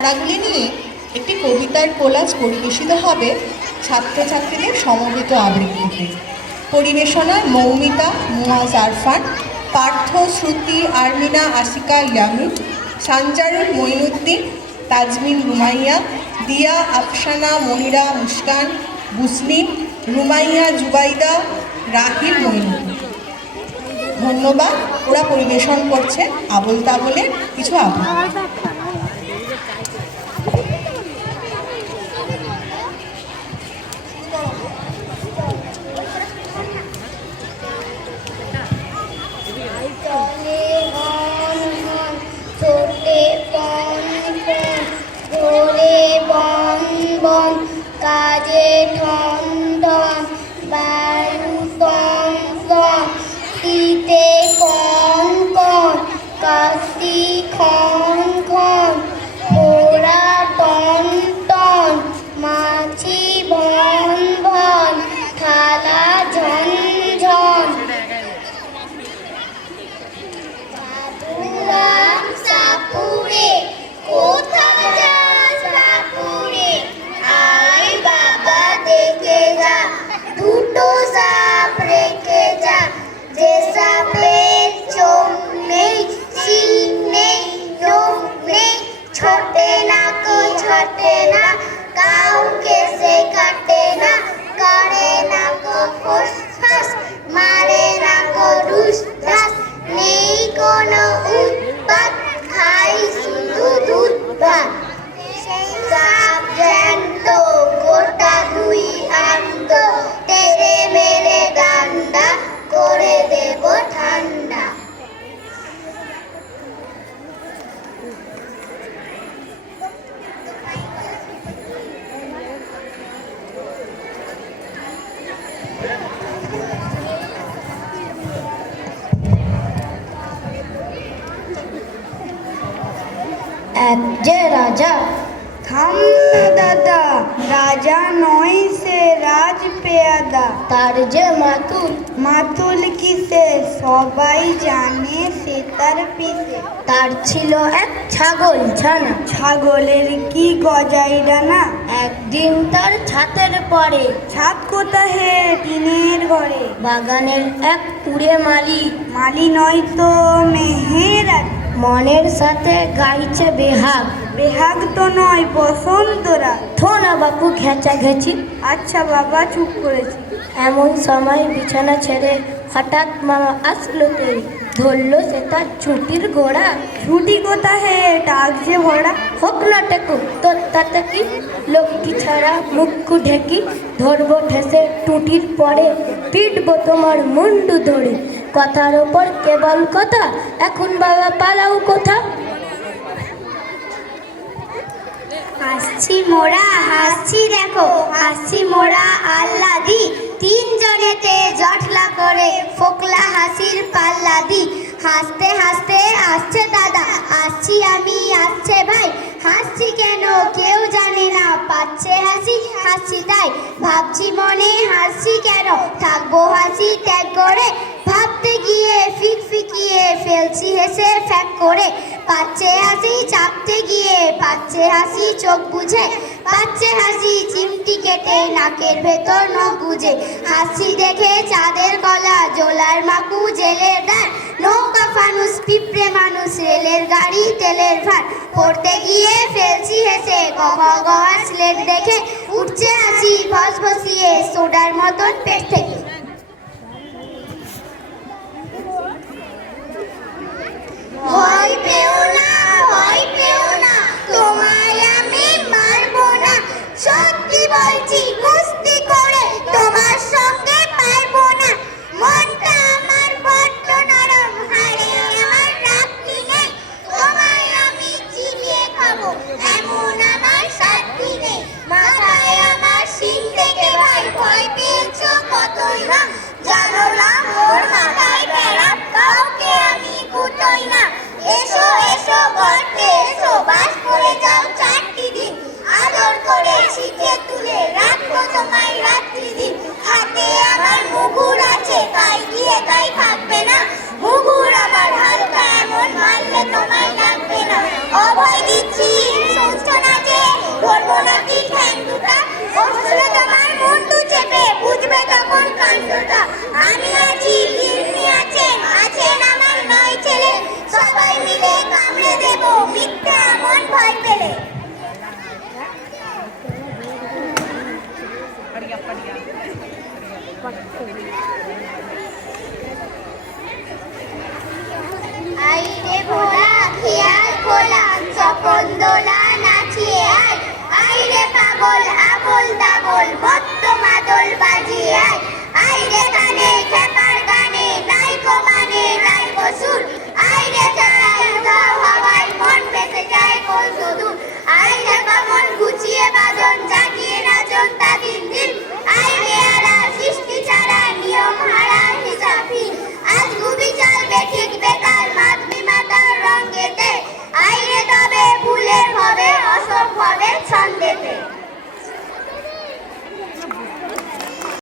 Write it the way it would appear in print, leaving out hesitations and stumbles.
ধারাগুলি নিয়ে একটি কবিতার কোলাজ পরিবেশিত হবে ছাত্রছাত্রীদের সমবেত আবৃত্তিতে। পরিবেশনায় মৌমিতা, মুয়াজ আরফান, পার্থ, শ্রুতি, আরমিনা, আশিকা, ইয়ামিন, সানজারুল, মঈনুদ্দিন, তাজমিন, রুমাইয়া, দিয়া, আফসানা, মনিরা, মুস্কান, বুসলিম, রুমাইয়া, জুবাইদা, রাহিল, মঈনুদ্দিন। ধন্যবাদ। ওরা পরিবেশন করছে আবোল তাবোলের কিছু আবৃত্তি। কাজে ঠন ঠন বায়ু ফন ফন শীতে কন কন কাশি খন খন ওরা টন টন মাছি ভন ভন থালা ঝন ঝন সাপুরে কোথা যাস সাপুরে আয় বাবা দেখে যা দুটো সাপ রেখে যা যে সাপের চোখ নেই শিং নেই নখ নেই ছোটে না কো ছোটে না কাউকে সে কাটে না করে না কো ফুস ফাস মারে না কো রুস রাস নেই কোনো উৎপাত খাই শুধু দুধ ভাত সাপ জ্যান্ত গোটা দুই আন্ত তেরে মেরে ডান্ডা করে দেব ঠান্ডা। এক যে রাজা থাম না দাদা রাজা নয় সে রাজ পেয়াদা তার যে মাতুল মাতুল কিসে সবাই জানে সে তার পিসে তার ছিল এক ছাগল ছানা ছাগলের কি গজাই ডানা একদিন তার ছাতের পরে ছাদ কোথা হে টিনের ঘরে বাগানের এক কুড়ে মালি মালি নয় তো মেহের মনের সাথে গাইছে বেহাগ বেহাগ তো নয় বসন্তরা থো না বাপু ঘেঁচা ঘেঁচি আচ্ছা বাবা চুপ করেছি এমন সময় বিছানা ছেড়ে হঠাৎ মামা আসলো তেরি ধরলো সে তার ছুটির ঘোড়া ছুটি কোথা হে টাক যে ভরা হোক না টেকু তোর তাতে কি লক্ষ্মী ছাড়া মুখু ঢেকি ধরবো ঠেসে টুটির পরে পিটবো তোমার মুন্ডু ধরে কথার ওপর কেবল কথা এখন বাবা পালাও কোথা হাসছি মোরা হাসছি দেখো হাসছি মোরা আল্লাদি তিনজনেতে জটলা করে ফোকলা হাসির পাল্লা দি হাসতে হাসতে আসছে দাদা আসছি আমি আসছে ভাই হাসছি কেন কেউ জানে না পাচ্ছে হাসি হাসছি তাই ভাবছি মনে হাসছি কেন থাকবো হাসি ত্যাগ করে ভাবতে গিয়ে ফিকিয়ে ফেলছি হেসে ফ্যাক করে পাচ্ছে হাসি চাপতে গিয়ে পাচ্ছে হাসি চোখ বুঝে পাচ্ছে হাসি চিমটি কেটে নাকের ভেতর নখ বুঝে হাসি দেখে চাঁদের গলা জোলার মাকু জেলের দ্বার নৌকা ফানুস পিঁপড়ে মানুষ রেলের গাড়ি তেলের ভার পড়তে গিয়ে ফেলছি হেসে গহা স্লেট দেখে উঠছে হাসি ফস ফসিয়ে সোডার মতন পেট থেকে ভয় পেও না তোমায় আমি মারবো না সত্যি বলছি কুস্তি করে তোমার সঙ্গে পারবো না মনটা আমার বড্ড নরম হাড়ে আমার রাখি নেই তোমায় আমি চিবিয়ে খাবো এমন আমার সাথী নেই মাথায় আমার শিং থেকে ভাই ভয় পেয়েছো কতই নাচিয়ে আয়, আয় রে পাগল আবোল তাবোল মত্ত মাদল বাজিয়ে আয়, আয় রে